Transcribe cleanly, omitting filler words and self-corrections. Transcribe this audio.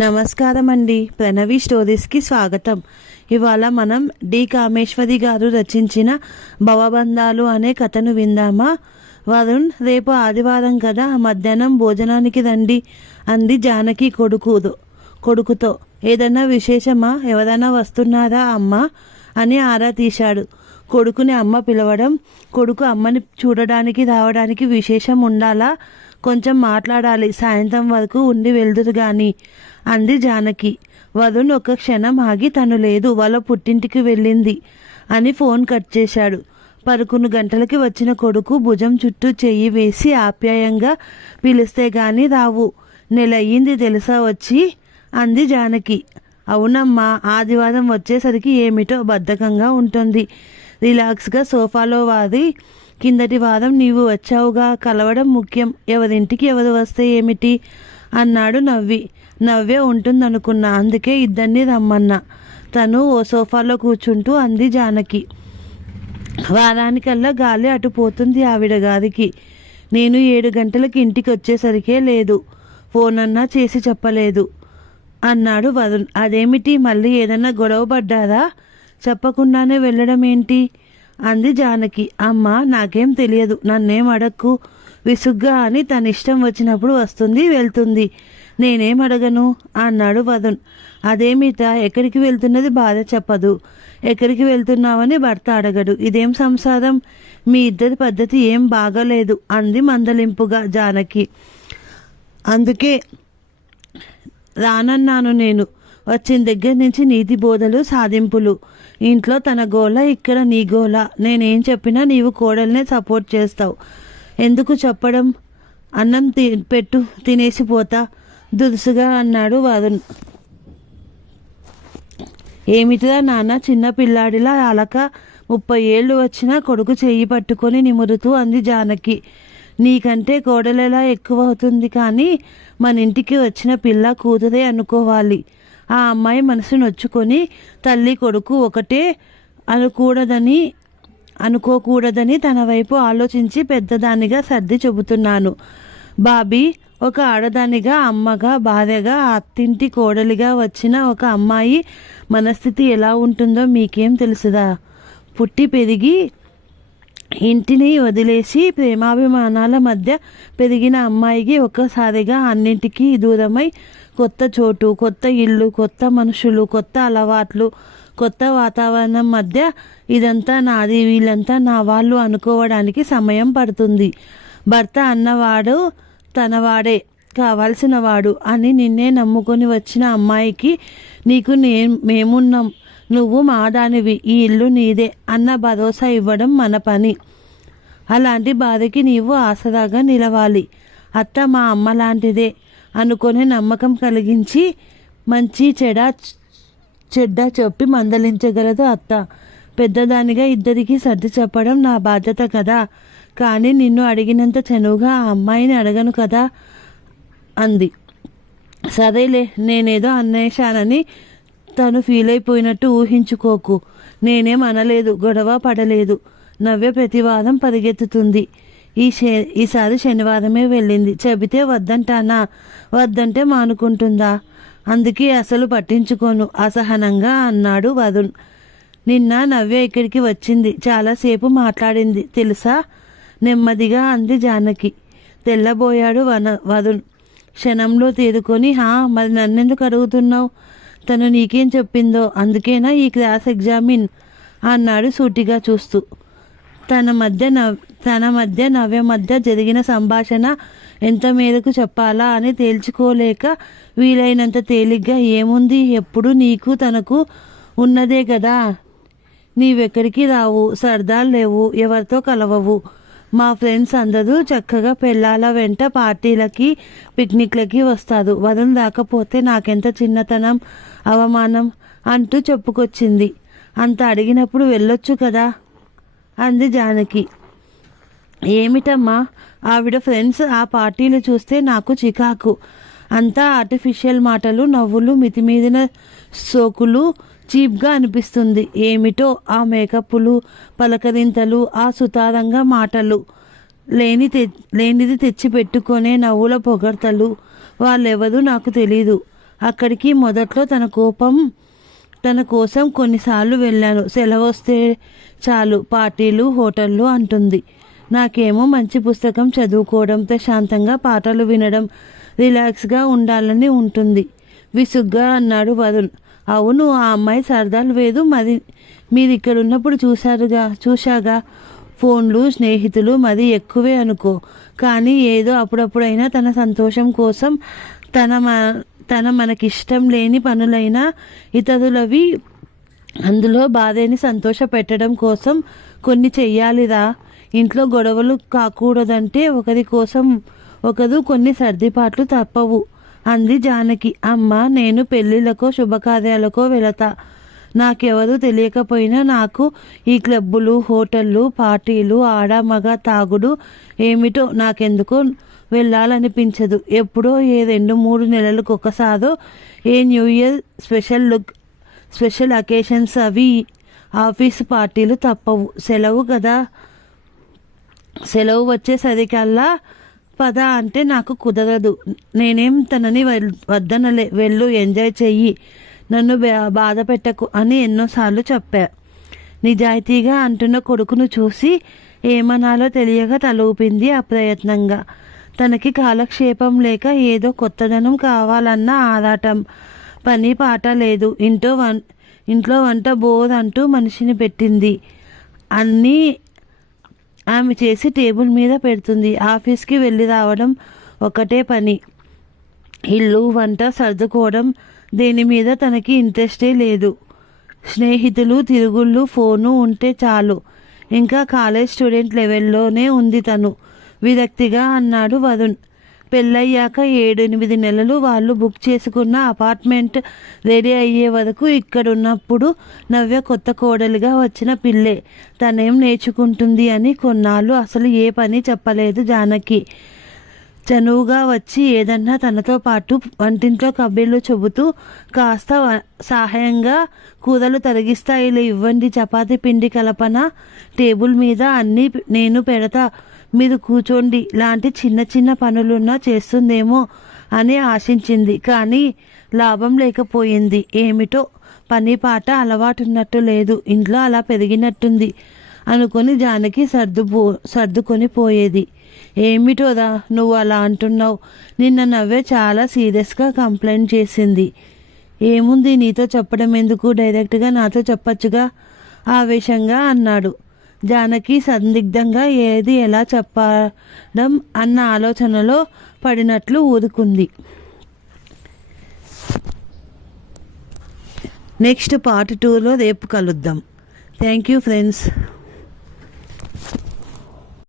నమస్కారం అండి. ప్రణవి స్టోరీస్కి స్వాగతం. ఇవాళ మనం డి కామేశ్వరి గారు రచించిన భవబంధాలు అనే కథను విందామా? వరుణ్, రేపు ఆదివారం కదా, మధ్యాహ్నం భోజనానికి రండి అంది జానకి కొడుకుతో. ఏదన్నా విశేషమా? ఎవరైనా వస్తున్నారా అమ్మా అని ఆరా తీశాడు. కొడుకుని అమ్మ పిలవడం, కొడుకు అమ్మని చూడడానికి రావడానికి విశేషం ఉండాలా? కొంచెం మాట్లాడాలి, సాయంత్రం వరకు ఉండి వెళ్దురు గాని అంది జానకి. వరుణ్ ఒక క్షణం ఆగి, తను లేదు, వాళ్ళ పుట్టింటికి వెళ్ళింది అని ఫోన్ కట్ చేశాడు. 11 గంటలకి వచ్చిన కొడుకు భుజం చుట్టూ చెయ్యి వేసి ఆప్యాయంగా పిలిస్తే గాని రావు. నెలయ్యింది తెలుసా వచ్చి అంది జానకి. అవునమ్మా, ఆదివారం వచ్చేసరికి ఏమిటో బద్ధకంగా ఉంటుంది. రిలాక్స్గా సోఫాలో వారి, కిందటి వారం నీవు వచ్చావుగా, కలవడం ముఖ్యం, ఎవరింటికి ఎవరు వస్తే ఏమిటి అన్నాడు నవ్వే ఉంటుందనుకున్నా, అందుకే ఇద్దరిని రమ్మన్నా. తను ఓ సోఫాలో కూర్చుంటూ అంది జానకి. వారానికల్లా గాలి అటు పోతుంది ఆవిడ గారికి. నేను 7 గంటలకి ఇంటికి వచ్చేసరికే లేదు, ఫోన్ అన్నా చేసి చెప్పలేదు అన్నాడు వరుణ్. అదేమిటి, మళ్ళీ ఏదన్నా గొడవ పడ్డారా? చెప్పకుండానే వెళ్ళడం ఏంటి అంది జానకి. అమ్మ, నాకేం తెలియదు, నన్నేం అడక్కు, విసుగ్గా అని తన ఇష్టం వచ్చినప్పుడు వస్తుంది వెళ్తుంది, నేనేం అడగను అన్నాడు వరుణ్. అదేమిట, ఎక్కడికి వెళ్తున్నది భార్య చెప్పదు, ఎక్కడికి వెళ్తున్నావని భర్త అడగడు, ఇదేం సంసారం? మీ ఇద్దరి పద్ధతి ఏం బాగాలేదు అంది మందలింపుగా జానకి. అందుకే రానన్నాను నేను. వచ్చిన దగ్గర నుంచి నీతి బోధలు, సాధింపులు, ఇంట్లో తన గోల, ఇక్కడ నీ గోల. నేనేం చెప్పినా నీవు కోడల్నే సపోర్ట్ చేస్తావు. ఎందుకు చెప్పడం? అన్నం పెట్టు, తినేసిపోతా దురుసుగా అన్నాడు వరుణ్. ఏమిటిరా నాన్న, చిన్న పిల్లాడిలా అలక, 30 ఏళ్ళు వచ్చినా కొడుకు చెయ్యి పట్టుకొని నిమురుతూ అంది జానకి. నీకంటే కోడలెలా ఎక్కువ అవుతుంది, కానీ మన ఇంటికి వచ్చిన పిల్ల కూతురే అనుకోవాలి. ఆ అమ్మాయి మనసు నొచ్చుకొని తల్లి కొడుకు ఒకటే అనుకోకూడదని తన వైపు ఆలోచించి పెద్దదానిగా సర్ది చెబుతున్నాను. బాబీ, ఒక ఆడదానిగా, అమ్మగా, భార్యగా, అత్తింటి కోడలిగా వచ్చిన ఒక అమ్మాయి మనస్థితి ఎలా ఉంటుందో మీకేం తెలుసుదా? పుట్టి పెరిగి ఇంటిని వదిలేసి ప్రేమాభిమానాల మధ్య పెరిగిన అమ్మాయికి ఒక్కసారిగా అన్నింటికీ దూరమై కొత్త చోటు, కొత్త ఇల్లు, కొత్త మనుషులు, కొత్త అలవాట్లు, కొత్త వాతావరణం మధ్య ఇదంతా నాది, వీళ్ళంతా నా వాళ్ళు అనుకోవడానికి సమయం పడుతుంది. భర్త అన్నవాడు తనవాడే, కావాల్సిన వాడు అని నిన్నే నమ్ముకొని వచ్చిన అమ్మాయికి నీకు మేమున్నాం, నువ్వు మా దానివి, ఈ ఇల్లు నీదే అన్న భరోసా ఇవ్వడం మన పని. అలాంటి భార్యకి నీవు ఆసరాగా నిలవాలి. అత్త మా అమ్మ లాంటిదే అనుకొని నమ్మకం కలిగించి మంచి చెడ్డ చెప్పి మందలించగలదు అత్త. పెద్దదానిగా ఇద్దరికి సర్ది చెప్పడం నా బాధ్యత కదా, కానీ నిన్ను అడిగినంత చనువుగా ఆ అమ్మాయిని అడగను కదా అంది. సరేలే, నేనేదో అన్నేశానని తను ఫీల్ అయిపోయినట్టు ఊహించుకోకు. నేనేం అనలేదు, గొడవ పడలేదు. నవ్య ప్రతివారం పరిగెత్తుతుంది. ఈసారి శనివారమే వెళ్ళింది. చెబితే వద్దంటానా? వద్దంటే మానుకుంటుందా? అందుకే అసలు పట్టించుకోను అసహనంగా అన్నాడు వరుణ్. నిన్న నవ్య ఇక్కడికి వచ్చింది, చాలాసేపు మాట్లాడింది తెలుసా? నెమ్మదిగా అంది జానకి. తెల్లబోయాడు వరుణ్. క్షణంలో తేరుకొని, మరి నన్నెందుకు అడుగుతున్నావు? తను నీకేం చెప్పిందో అందుకేనా ఈ క్లాస్ ఎగ్జామిన్ అన్నాడు సూటిగా చూస్తూ. తన మధ్య నవ్య మధ్య జరిగిన సంభాషణ ఎంత మేరకు చెప్పాలా అని తేల్చుకోలేక వీలైనంత తేలిగ్గా, ఏముంది, ఎప్పుడు నీకు తనకు ఉన్నదే కదా, నీవెక్కడికి రావు, సరదాలు లేవు, ఎవరితో కలవవు. మా ఫ్రెండ్స్ అందరూ చక్కగా పెళ్ళాల వెంట పార్టీలకి, పిక్నిక్లకి వస్తారు. వరుణ్ రాకపోతే నాకెంత చిన్నతనం, అవమానం అంటూ చెప్పుకొచ్చింది. అంత అడిగినప్పుడు వెళ్ళొచ్చు కదా అంది జానకి. ఏమిటమ్మా, ఆవిడ ఫ్రెండ్స్ ఆ పార్టీలు చూస్తే నాకు చికాకు. అంతా ఆర్టిఫిషియల్ మాటలు, నవ్వులు, మితిమీదిన సోకులు, చీప్గా అనిపిస్తుంది. ఏమిటో ఆ మేకప్పులు, పలకరింతలు, ఆ సుతారంగా మాటలు, లేనిది తెచ్చి పెట్టుకునే నవ్వుల పొగడ్తలు. వాళ్ళెవరూ నాకు తెలీదు. అక్కడికి మొదట్లో తన కోసం కొన్నిసార్లు వెళ్ళాను. సెలవు వస్తే చాలు పార్టీలు, హోటళ్ళు అంటుంది. నాకేమో మంచి పుస్తకం చదువుకోవడం, ప్రశాంతంగా పాటలు వినడం, రిలాక్స్గా ఉండాలని ఉంటుంది. విసుగ్గా అన్నాడు వరుణ్. అవును, ఆ అమ్మాయి సరదాలు వేదు. మీరు ఇక్కడ ఉన్నప్పుడు చూశాగా. ఫోన్లు, స్నేహితులు మరి ఎక్కువే అనుకో. కానీ ఏదో అప్పుడప్పుడైనా తన సంతోషం కోసం తన మనకిష్టం లేని పనులైనా ఇతరులవి అందులో బాధని సంతోష పెట్టడం కోసం కొన్ని చెయ్యాలిరా. ఇంట్లో గొడవలు కాకూడదంటే ఒకరి కోసం ఒకరు కొన్ని సర్దిపాట్లు తప్పవు అంది జానకి. అమ్మ, నేను పెళ్ళిళ్ళకో శుభకార్యాలకో వెళతా. నాకెవరు తెలియకపోయినా నాకు ఈ క్లబ్బులు, హోటళ్ళు, పార్టీలు, ఆడ మగ తాగుడు ఏమిటో నాకెందుకో వెళ్ళాలనిపించదు. ఎప్పుడో ఏ 2-3 నెలలకు ఒకసారో ఏ న్యూ ఇయర్ స్పెషల్ అకేషన్స్, అవి ఆఫీసు పార్టీలు తప్పవు. సెలవు కదా, సెలవు వచ్చేసరికల్లా పద అంటే నాకు కుదరదు. నేనేం తనని వద్దనలే. వెళ్ళు, ఎంజాయ్ చెయ్యి, నన్ను బాధ పెట్టకు అని ఎన్నోసార్లు చెప్పా. నిజాయితీగా అంటున్న కొడుకును చూసి ఏమనాలో తెలియక తల ఊపింది అప్రయత్నంగా. తనకి కాలక్షేపం లేక ఏదో కొత్తదనం కావాలన్న ఆరాటం. పని పాట లేదు. ఇంట్లో వంట బోర్ అంటూ మనిషిని పెట్టింది. అన్నీ ఆమె చేసి టేబుల్ మీద పెడుతుంది. ఆఫీస్కి వెళ్ళి రావడం ఒకటే పని. ఇల్లు, వంట సర్దుకోవడం, దేని మీద తనకి ఇంట్రెస్టే లేదు. స్నేహితులు, తిరుగుళ్ళు, ఫోను ఉంటే చాలు. ఇంకా కాలేజ్ స్టూడెంట్ లెవెల్లోనే ఉంది తను. విరక్తిగా అన్నాడు వరుణ్. పెళ్ళయ్యాక 7-8 నెలలు వాళ్ళు బుక్ చేసుకున్న అపార్ట్మెంట్ రెడీ అయ్యే వరకు ఇక్కడున్నప్పుడు నవ్య కొత్త కోడలిగా వచ్చిన పిల్లే. తనేం నేర్చుకుంటుంది అని కొన్నాళ్ళు అసలు ఏ పని చెప్పలేదు జానకి. చనువుగా వచ్చి ఏదన్నా తనతో పాటు వంటింట్లో కబుర్లు చెబుతూ కాస్త సహాయంగా కూరలు తరిగిస్తాయిలే, ఇవ్వండి, చపాతీ పిండి కలపన, టేబుల్ మీద అన్నీ నేను పెడతా, మీరు కూర్చోండి లాంటి చిన్న చిన్న పనులున్నా చేస్తుందేమో అని ఆశించింది. కానీ లాభం లేకపోయింది. ఏమిటో పని పాట అలవాటున్నట్టు లేదు, ఇంట్లో అలా పెరిగినట్టుంది అనుకొని జానకి సర్దుకొని పోయేది. ఏమిటోదా నువ్వు అలా అంటున్నావు? నిన్న నవ్వే చాలా సీరియస్గా కంప్లైంట్ చేసింది. ఏముంది, నీతో చెప్పడం ఎందుకు, డైరెక్ట్గా నాతో చెప్పచ్చుగా ఆవేశంగా అన్నాడు. జానకి సందిగ్ధంగా ఏది ఎలా చెప్పడం అన్న ఆలోచనలో పడినట్లు ఊరుకుంది. నెక్స్ట్ పార్ట్ 2లో రేపు కలుద్దాం. Thank you friends.